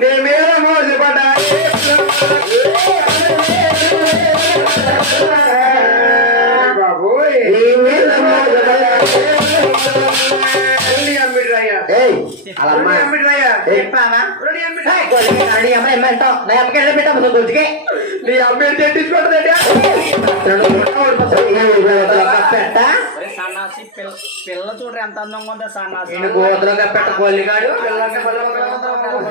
నీ మీద మోసపడ్డా బాబోయ్ నీ మీద మోసపడ్డా. ఏమంటావు నా అమ్మాయి తెట్టించుకుంటుందండి పిల్ల పిల్ల చూడరు ఎంత అందంగా ఉందో సన్నాసి. నేను గోతులుగా పెట్ట కొల్లిగాడు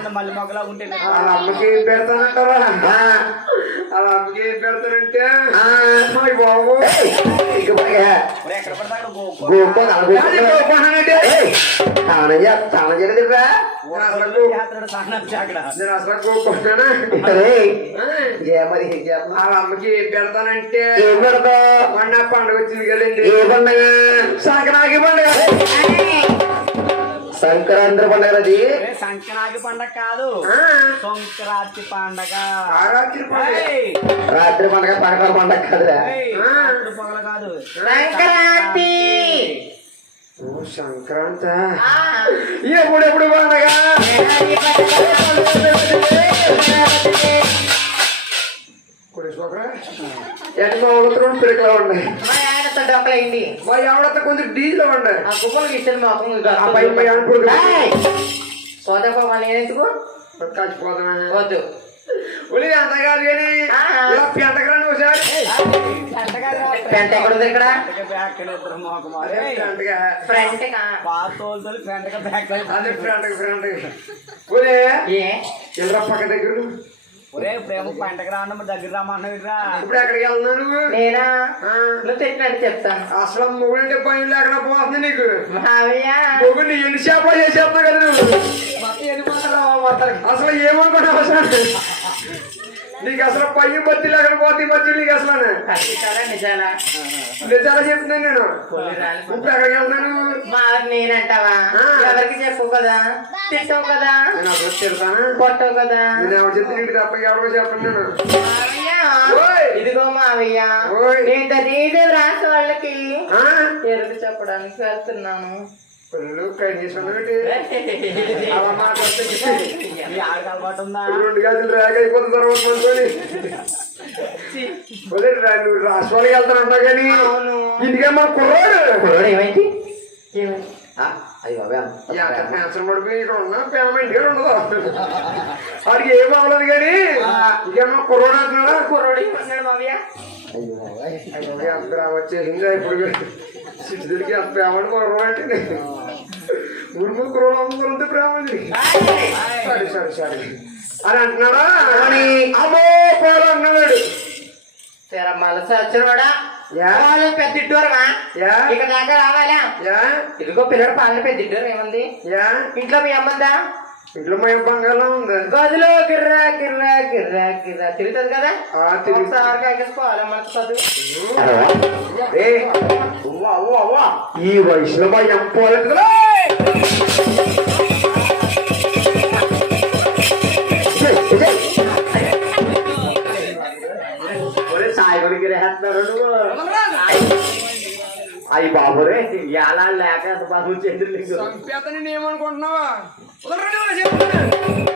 మళ్ళీ మొగలా ఉంటే. అమ్మకి పెడతానంటారా ఏం బాబు అమ్మకి ఏం పెడతానంటే ఏం పండుగ వచ్చింది కదండి. ఏ పండగ? సంక్రాంతి పండుగ. సంక్రాంతి పండగ అది. సంక్రాంతి పండగ కాదు. సంక్రాంతి పండగ. రాత్రి పండుగ. పండగ పండగ కాదురా. పగలు కాదు. సంక్రాంతి. ఓ సంక్రాంతి. ఎప్పుడెప్పుడు పండగ? ఎట్ సంవత్సరం పిడకలో ఉన్నాయి మా ఎవడత కొంచెం డీలో ఉన్నాయి ఆ కుప్పలకి ఇచ్చిన మాకు ఆ పై పై అనుకోడు. సోదపోవాలి ఎందుకు? కాచిపోతున్నా వద్దు. ఉలి అంత కాదు కానీ. ఇలా పెంటకరాని ఒకసారి. పెంట ఎక్కడ ఉంది ఇక్కడ? ఫ్రంట్ పాత ఫ్రంట్ ఒరే ఏ? ఎల్లరా పక్క దగ్గర. ఒరే ప్రేమ పంటకు రాను దగ్గర రమ్మన్నావురా ఇప్పుడు ఎక్కడికి వెళ్తున్నావు నువ్వు? నేనా? ఆ, నువ్వు తిట్టినట్టు చెప్తాను. అసలు మొగుడంటే భయం లేకుండా పోతుంది నీకు? మావయ్య. మొగుడిని ఎన్ని చేపలు చేసేస్తున్నావు కదా నువ్వు? అసలు ఏమనుకున్నావు అసలు? నీకు అసలు పయ్యి బత్తి లేకుండా పోతే బత్తి నీకు అసలు నిజాలా? చెప్తున్నాను నేను. ఇప్పుడు ఎక్కడికి వెళ్తున్నాను. మా నేనంటావా. ఎవరికి చెప్పు కదా? తిట్టవు కదా? కొట్టవు కదా? నేను ఎవరు చెప్తే నీకు తప్ప ఎవరికో చెప్పను నేను. ఇదిగో మావయ్య. నేను రాసి వాళ్ళకి ఆ? ఎరుగు చెప్పడానికి వెళ్తున్నాను. రెండు గదులు రేగ అయిపోతున్న తర్వాత రా, నువ్వు రాష్ట్రాలకు కానీ అవును. ఇంటికే మన కుర్రాడు. కుర్రోడు ఏమైంది? అయ్య పెన్షన్ పడిపోయి ఇక్కడ ఉన్నా ప్రేమ ఇంటికే ఉండదు. వాడికి ఏం అవ్వలేదు కానీ ఇంకేమో కుర్రాడు అంటున్నాడా? కుర్రోడు మావయ్య? అయ్యో అయ్యో, వచ్చేసింది ఇప్పుడు సిటీ ఎంత ప్రేమ అంటే కుర్రాడు అంటే ఊరి మీద కుర్రాడు అందరూ ప్రేమ ఉంది సరే సరే సరే. అని అంటున్నాడా అని అమ్మో పోలు అన్నాడు సరే మలస వచ్చినవాడా యా. వాళ్ళు పెద్ద ఇట్టూరమా యా. ఇక దాకా రావాలా? యా. ఇదిగో పిల్లడు పాలన పెద్ద ఏముంది? ఇంట్లో మీ అమ్మందా ఇంట్లో మా బంగాళం ఉంది. గదిలో గిర్రా గిర్రా గిర్రా గిర్రా. తిరుగుతుంది కదా. ఒకసారి కాకేసుకోవాలి. ఈ వయసులో మా ఎం పోలేదు కదా. అయ్యి బాబు రే ఎలా లేక ఎంత బాబు చేతులు చంపేతని ఏమనుకుంటున్నావా.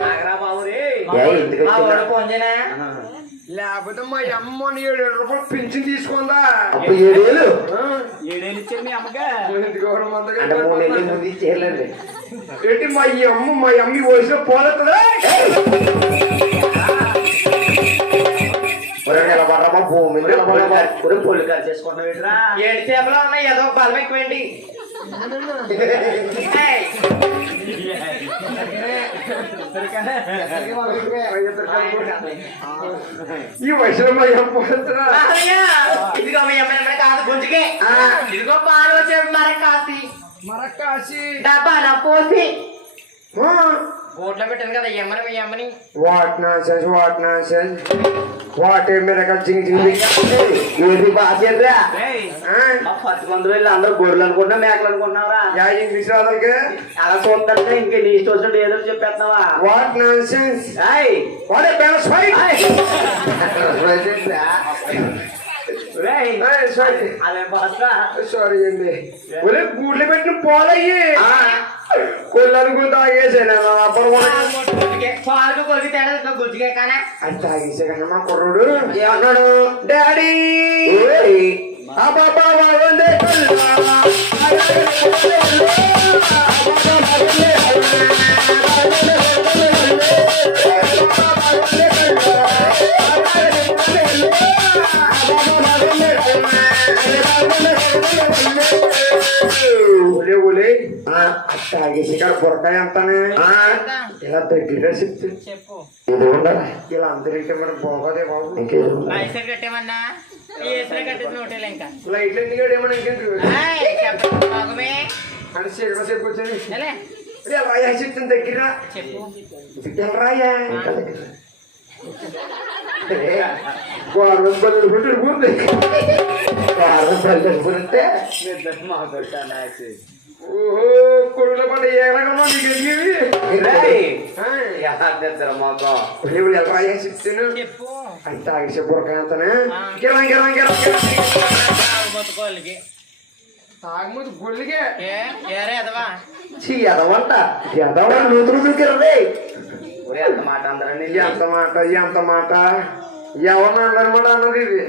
ఆగరా బాబు రే ఏ, ఎందుకు మా వచ్చిందా? వాడు ఫోన్ చేయనా లేకపోతే మా అమ్మ ఏడు ఏడు రూపాయలు పెన్షన్ తీసుకుందా? అప్పుడు ఏడేళ్ళు? ఆ, ఏడేళ్ళు ఇచ్చారు మీ మందగా అంటే మూడు నెలలు ముందు ఇచ్చేయాలండి ఏంటి మా ఈ అమ్మ మా అమ్మ వయసులో పోలేదా? భూమి ఖర్చు చేసుకుంటున్నావు ఏడు చేపలు ఉన్నాయి ఏదో బలం ఎక్కువండి ఈ మావయ్య, ఇదిగో మీ అమ్మాయి కాదు గుంజుకే ఇదిగో పాలు వచ్చే మర కాసి మరకాసి డబ్బాలో పోసి. గోట్లో పెట్టాను కదా ఈ అమ్మని మీ అమ్మని what nonsense what nonsense what a miracle జింగ్ జింగ్ ఏది మా పత్తి మంది వెళ్ళి అందరూ గొర్రెలు అనుకుంటున్నా మేకలు అనుకుంటున్నావురా? యా ఇంగ్లీష్ రాదలకే అలా చూస్తుంటే ఇంక నీ ఇష్టం వచ్చినట్టు ఏదో చెప్పేస్తున్నావా? వాట్ నాన్సెన్స్ ఏయ్ వాట్ ఏ బెనస్ ఫైట్ సారీ అండి ఒరే గూడ్లు పెట్టిన పోలయ్యి. ఆ, కొల్లు అనుకుని తాగేసాను పాలకు కొలికి తేడా గుజ్జుకే కానీ అది తాగేసే మా కుర్రుడు ఏమన్నాడు డాడీ ఏయ్, అబ్బాబా బాగుంది తాగేసి కాడ బురకాయ ఆ, ఇలా దగ్గరగా చెప్తే చెప్పు. ఇది ఉండరా ఇలా అందరికీ మరి బాగోదే బాబు. ఇంకేది కట్టేమన్నా ఈ ఐసర్ కట్టేసి నోటేలు ఇంకా. లైట్లు ఎందుకు ఏమన్నా ఇంకేంటి? అని చీకటి రాయా చెప్తాను దగ్గర? చెప్పు. రాయా? వారం ఓహో కొడుకుల పంట ఏ రకంలో నీకు మాకు? ఇప్పుడు ఎలా చెప్తాను చెప్పు. అని తాగేసే బురకాయ అంతానే ఆ. గిరం గిరం గిరం బతుకోళ్ళకి తాగముందు గుళ్ళిగే ఏ ఏరే ఎదవా? చీ ఎదవంట. ఎదవరా? నూతులు దూకిరదే ఒరే అంత మాట అందరని ఎంత మాట ఎంత మాట? ఎవరిని అన్నమాట అన్నది ఇది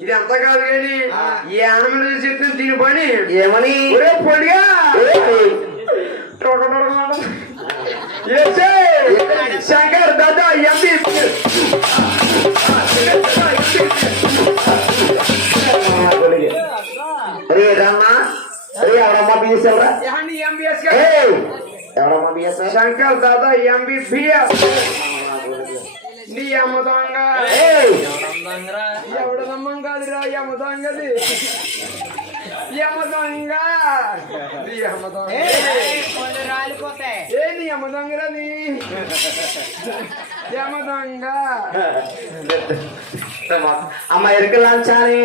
ఇది ఎంత కాదు కానీ ఈ ఆనమని చెప్తుంది దీని పని. ఏమని? ఒరే పొడిగా! Shankar Dada MP BSL MBS ఎవరమ్మా బిఎస్ఎల్ శంకర్ దాదా ఎంబీబీఎస్ నీ అమ్మదొంగ అందంగా ఎవడ నమ్మం కాదురా యమదొంగది. యమదొంగ. నీ యమదొంగ కొన్ని రాలిపోతాయి ఏ నీ యమదొంగరా నీ? యమదొంగ. అమ్మ ఎరుకలు లంచాని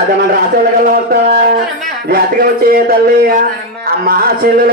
అదే మన రాసేవాళ్ళ వస్తావా జాతిగా వచ్చే తల్లి అమ్మ చెల్లుల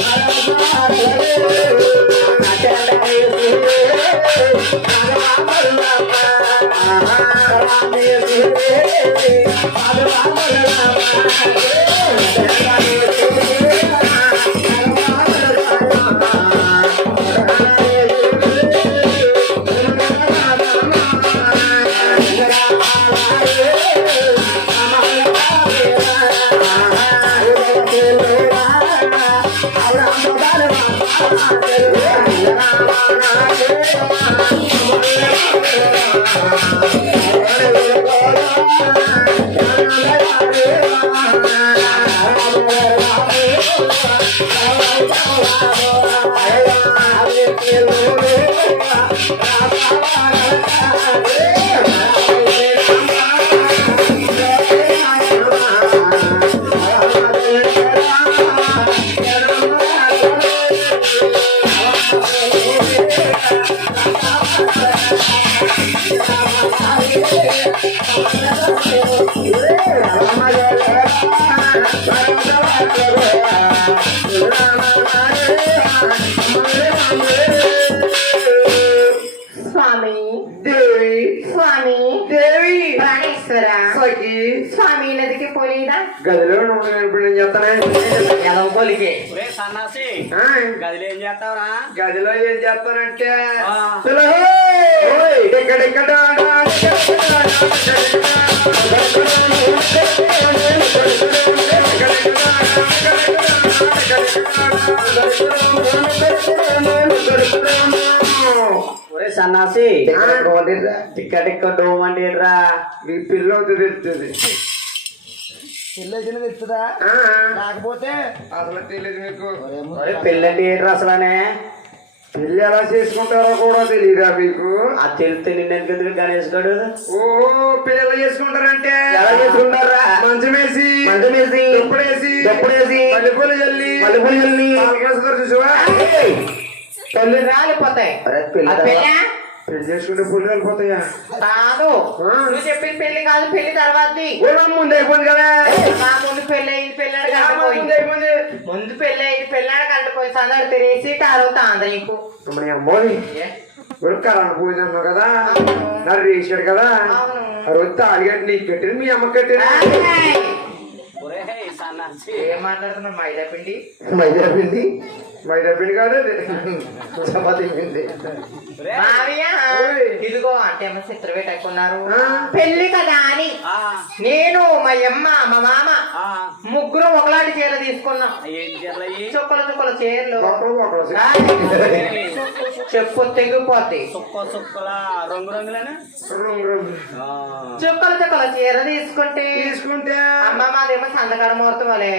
I'm గదిలో ఏం ఒరే సన్నాసి టిక్క టిక్క అంటే ఏంట్రా మీ పిల్ల అవుతుంది తెలుస్తుంది పిల్ల తెస్తుందా ఆ, కాకపోతే అసలు తెలియదు మీకు? పెళ్ళంటే ఏంట్రా అసలనే? పెళ్ళి ఎలా చేసుకుంటారో కూడా తెలియదా మీకు. ఆ తెలిస్తే నిన్నెందుకు గణేష్ గడు ఓహో పిల్లలు చేసుకుంటారంటే? ఎలా చేసుకుంటారా? మంచం వేసి మంచం వేసి దుప్పడేసి దుప్పడేసి మల్లెపూలు చల్లి మల్లెపూలు చల్లి చూసావా? రాలిపోతాయి. పెళ్ళి పెళ్ళా? పెళ్ళి చేసుకుంటే పుల్లు వెళ్ళిపోతాయా కాదు నువ్వు చెప్పిన పెళ్ళి కాదు పెళ్ళి తర్వాతది. ఊళ్ళో ముందు అయిపోయింది కదా. మా ముందు పెళ్ళి అయింది పెళ్ళాడు కంటిపోయింది. ముందు పెళ్ళి అయింది పెళ్ళాడు కంటిపోయింది. సందడి తిరిగేసి తర్వాత ఆంధ్ర నీకు. అమ్మోని ఉడకాలని పూజ అన్నావు కదా? నన్ను రేసాడు కదా? రోజు తాలిగట్టు నీకు కట్టింది మీ అమ్మ సన్నాసి. ఏం మాట్లాడుతున్నావు మైదా పిండి? మైదా పిండి? మైదా పిండి కాదు చపాతీ పిండి. ఇదిగో అంటే ఏమో చిత్ర పెట్టుకున్నారు. పెళ్ళి కదా అని నేను మా అమ్మ మా మామ ముగ్గురు ఒకలాంటి చీర తీసుకున్నాం. చుక్కల చుక్కల చీరలు. చెప్పు తెగిపోద్ది రంగు రంగులేనా? చుక్కల చుక్కల చీర తీసుకుంటే తీసుకుంటే. అమ్మ మాదేమో సందకాడ ముహూర్తం వాళ్ళే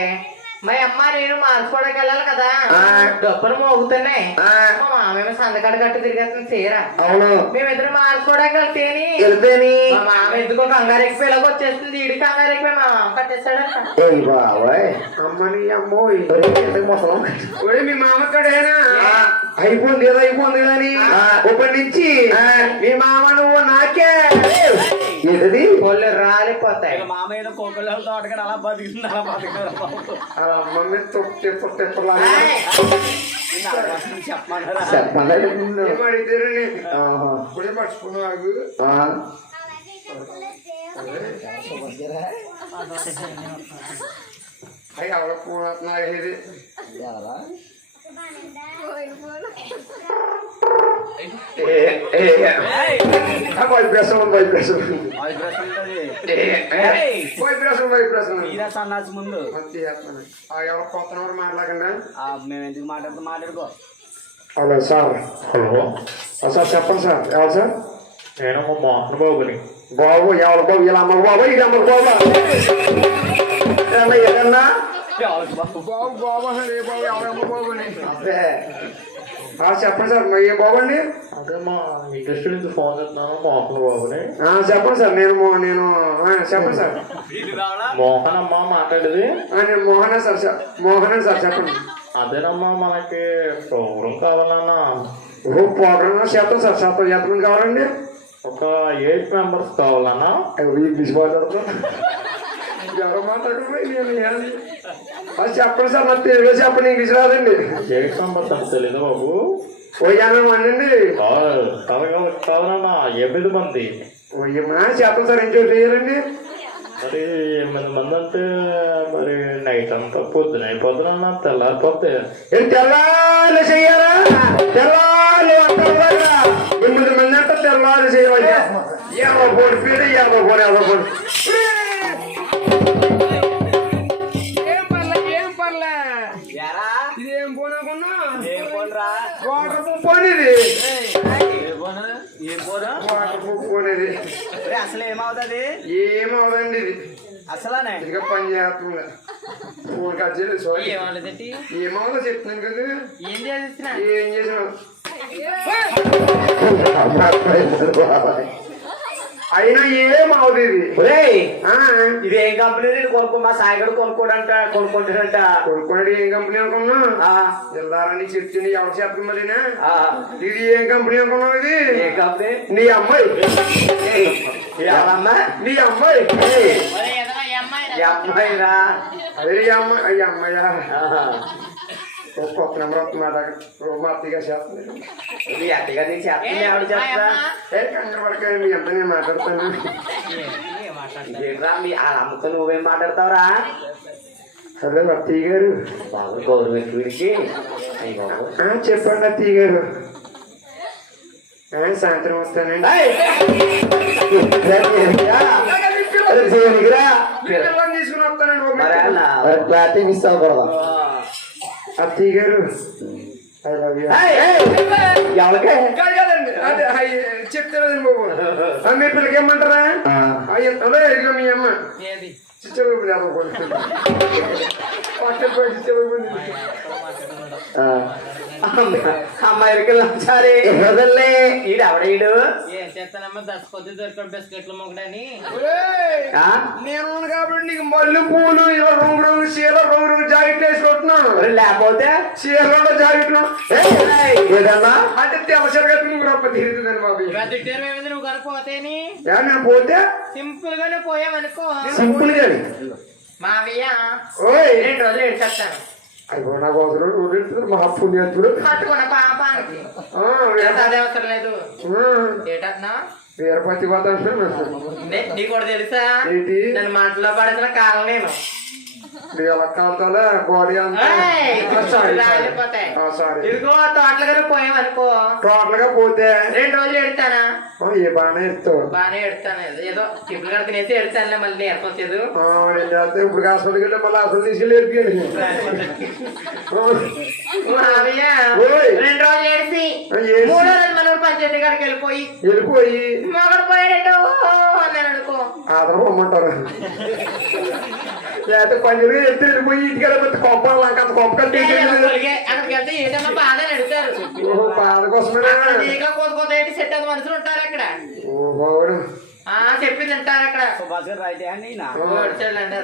మా అమ్మ నేను మార్చుకోవడానికి వెళ్ళాలి కదా. ఆ. డబ్బులు మోగుతున్నాయి. ఆ. మా మామేమో సందకాడ గట్టు తిరిగేస్తుంది చీర. అవును. మేమిద్దరు మార్చుకోవడానికి వెళ్తేని. వెళ్తేని. మా మామ ఎందుకో కంగారెక్కి పిల్లకి వచ్చేస్తుంది ఈడి కంగారెక్కి మా మామ కట్టేస్తాడంట బాబాయ్. అమ్మని ఒరే మీ మామ కడేనా అయిపోయింది ఏదో అయిపోయింది కానీ ఇప్పటి నుంచి మీ మామ నువ్వు నాకే. ఏంటది? ఒళ్ళు రాలిపోతాయి. ఇక మామ ఏదో కోకలు తోటగాడు అలా బతుకుతుంది అలా బతుకుతారు బాబు. అలా మమ్మీ! నిన్ను అడగాల్సింది చెప్పమన్నారా. అయ్యి అవడ పూర్ణ ఇది ఏ, ఏ, ఏయ్! వైబ్రేషన్ వైబ్రేషన్ వైబ్రేషన్ ఉంటది. ఏ, ఏ. ఏయ్! వైబ్రేషన్ వైబ్రేషన్ తీరా సన్నాసి ముందు మంచి చేస్తాను ఆ ఎవరు కొత్త ఎవరు మాట్లాడకండి ఆ, మేము ఎందుకు మాట్లాడుతూ మాట్లాడుకో హలో సార్ హలో సార్ చెప్పండి సార్ ఎవరు సార్ నేను మా మోహన్ బాబుని బాబు ఎవరు బాబు ఇలా అమ్మ బాబు ఇది అమ్మ బాబు ఏదన్నా, ఏదన్నా ఎవరికి బాబు? బాబు బాబు ఏ బాబు ఎవరమ్మ బాబు అని అబ్బే. ఆ, చెప్పండి సార్ మరి ఏ బాబు అండి అదే మా ఇండస్ట్రీ నుంచి ఫోన్ చేస్తున్నాను మోహన్ బాబుని. ఆ, చెప్పండి సార్ నేను మో- నేను ఆ, చెప్పండి సార్. మోహన్ అమ్మ మాట్లాడేది? ఆ, నేను మోహనే సార్ మోహనే సార్ చెప్పండి. అదేనమ్మా మనకి ప్రోగ్రాం కావాలన్నా. ఓ ప్రోగ్రామ్ చేస్తాం సార్ చేస్తాం. ఎంతమంది కావాలండి? ఒక ఎయిట్ మెంబర్స్ కావాలన్నా. ఇంగ్లీష్ మాట్లాడుతాం ఎవరో మాట్లాడుతున్నాయి నేను ఏంది? అది చెప్పండి సార్ మరి తెలుగు చెప్పండి ఇంగ్లీష్ రాదండి ఎయిట్ సంబంధం తెలీదు బాబు ఓ అండి కావాలన్నా ఎనిమిది మంది ఓ ఏమన్నా చేస్తాం సార్ ఏం చేయాలండి మరి ఎనిమిది మంది అంటే మరి నైట్ అంతా పొద్దున అయిపోతున్నా తెల్లారిపోతే ఏం తెల్లారు చెయ్యాలా తెల్లారు ఎనిమిది మంది అంటే తెల్లారు చేయాలి యాభై కోడి పీడ యాభై కోడి యాభై కోడి ఏం పర్లే ఏం పర్లే ఇదేం పోనకున్నా ఏం పోనరా వాటర్ అనేది ఏం పోను వాటర్ పంపు అనేది ఒరే, అసలు ఏమవుతుంది ఏమవదండి ఇది అసలానే ఇదిగా పని చేస్తుంది ఫోన్ కట్ చేయలేదు సారీ ఏమన్నదండి ఏమవుదో చెప్తున్నాను కదా ఏం చేస్తున్నా ఏం బాబాయ్. అయినా ఏం అవదు ఇది. ఒరేయ్ ఆ, ఇది ఏం కంపెనీ కొనుక్కో మా సాయిగడు కొనుక్కోడంట కొనుక్కుంటాడంట. కొనుక్కోండి ఏం కంపెనీ అనుకున్నా? వెళ్ళారని చెప్తుంది ఎవరు చెప్పదు మరినా ఆ, ఇది ఏం కంపెనీ అనుకున్నావు ఇది? ఏ కంపెనీ నీ అమ్మాయి? నీ అమ్మాయి. అమ్మాయి అమ్మాయిరా? అదే ఈ అమ్మాయి కొత్త నెంబర్ మా అత్తగా ఇది అట్టగా నేను చెప్తుంది ఆవిడ కంగారు పడక మీ అంతా నేను మాట్లాడతాను ఏంట్రా మీ ఆ అమ్మతో నువ్వేం మాట్లాడతావురా హలో అత్తయ్య గారు బాబు గౌరవం ఆ, చెప్పండి అత్తయ్య గారు సాయంత్రం వస్తానండి తీసుకుని వస్తానండి మరి క్లారిటీ మిస్ అవ్వకూడదు అత్తయ్య గారు ఐ లవ్ యూ ఎవరికే కాదు కాదండి అదే అయ్యి చెప్తానండి బాబు ఆ, మీ పిల్లకి ఏమంటారా అయ్యి అదే ఇదిగో మీ అమ్మ చిచ్చబాబు అమ్మాయికి లంచారి ఈడు ఆవిడ చేస్తానమ్మా దశకొద్ది దొరికాడు బిస్కెట్లు మొగడని. ఆ? నేను కాబట్టి నీకు మల్లె పూలు ఇలా రంగు రంగు చీర రంగు రంగు జాకెట్లు లేకపోతే? చీరలో జాకెట్లు. ఏదన్నా? అంటే కట్టి నువ్వు రప్ప తిరుగుతుందని బాబు. ఏమైంది? నువ్వు కనుకోతేని నేను పోతే? సింపుల్ గానే పోయావనుకో. సింపుల్ గాని. మావయ్య ఓయ్. రెండు రోజులు ఏడ్చేస్తాను అయ్యో నాకు అవసరం నువ్వు తింటున్నారు మా పుణ్యతుడు పట్టుకున్న పాపానికి అవసరం లేదు. ఆ, ఏటన్నా వీరపతి పోతాను నీకు కూడా తెలుసా? నన్ను మంటలో పడేసిన కాలం నేను. ఎలా కాంతాలే బాడీ అంతా ఇదిగో తోటలుగానే పోయావనుకో టోటల్గా పోతే. రెండు రోజులు ఎడతానా? ఏ బాగానే ఇస్తావు బాగానే ఎడతాను. ఏదో టిప్పులు కడ తినేసి ఎడతానులే మళ్ళీ చేస్తే ఇప్పుడు హాస్పిటల్కి వెళ్ళి మళ్ళీ హాస్పిటల్ తీసుకెళ్ళి ఓయ్. రెండు రోజులు ఏడిసి. మూడో రోజు మన పంచాయతీ కాడికి వెళ్ళిపోయి వెళ్ళిపోయి. మొగడు పోయాడు అన్నాను అనుకో ఆదర పొమ్మంటారు లేకపోతే పంజరు ఎత్తి వెళ్ళిపోయి ఇంటికి వెళ్ళిపోతే కొప్ప లంక కొప్ప అక్కడికి అక్కడికి వెళ్తే బాధ అని అడుగుతారు. బాధ కోసమేనా? నీగా కొత్త కొత్త ఏంటి? సెట్ అది మనుషులు ఉంటారు అక్కడ. ఓ బావుడు ఆ చెప్పి తింటారు అక్కడ. సుభాష్ గారు రైతే అండి ఓడిచాడండి